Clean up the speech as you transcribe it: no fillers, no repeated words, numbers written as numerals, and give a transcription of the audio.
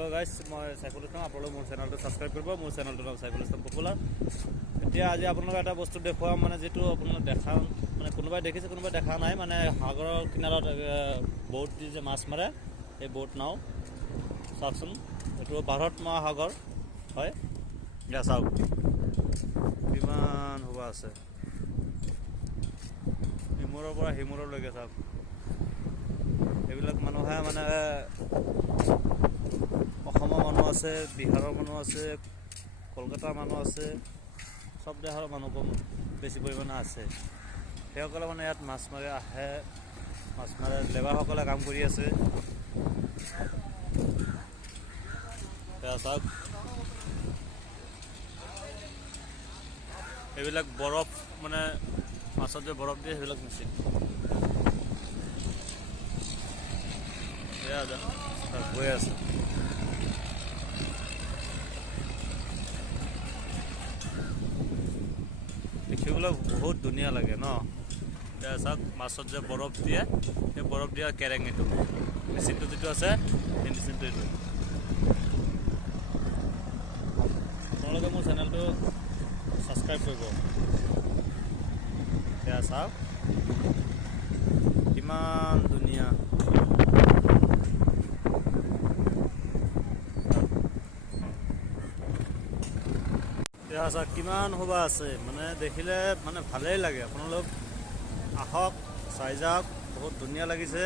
Hello' guys, মই সাইফুল ইছলাম। আপোনালোকে মোৰ চেনেলটো ছাবস্ক্ৰাইব কৰিব। মোৰ চেনেলটোৰ নাম সাইফুল ইছলাম পপুলাৰ। এতিয়া আজি আপোনালোকক এটা বস্তু দেখুৱাম, মানে যিটো আপোনালোকে দেখা মানে কোনোবাই দেখিছে, কোনোবাই দেখা নাই। মানে সাগৰৰ কিনাৰত ব'ট দি যে মাছ মাৰে, এই ব'ট নাও চাওকচোন। এইটো ভাৰত মহাসাগৰ হয়। এতিয়া চাওক কিমান হোৱা আছে, সিমূৰৰ পৰা সিমূৰলৈকে চাওক। এইবিলাক মানুহে মানে অসমৰ মানুহ আছে, বিহাৰৰ মানুহ আছে, কলকাতাৰ মানুহ আছে, চব দেশৰ মানুহ কম বেছি পৰিমাণে আছে। তেওঁসকলে মানে ইয়াত মাছ মাৰি আহে, মাছ মাৰে। লেবাৰসকলে কাম কৰি আছে। এতিয়া চাওক, এইবিলাক বৰফ, মানে মাছত যে বৰফ দিয়ে সেইবিলাক মেচিন। গৈ আছে। দেখিবলৈ বহুত ধুনীয়া লাগে ন। এতিয়া চাওক, মাছত যে বৰফ দিয়ে, সেই বৰফ দিয়া কেৰাহীটো, মেচিনটো যিটো আছে, সেই মেচিনটো এইটো। আপোনালোকে মোৰ চেনেলটো ছাবস্ক্ৰাইব কৰিব। এতিয়া চাওক কিমান ধুনীয়া। এতিয়া চাওক কিমান শোভা আছে, মানে দেখিলে মানে ভালেই লাগে। আপোনালোক আহক, চাই যাওক, বহুত ধুনীয়া লাগিছে।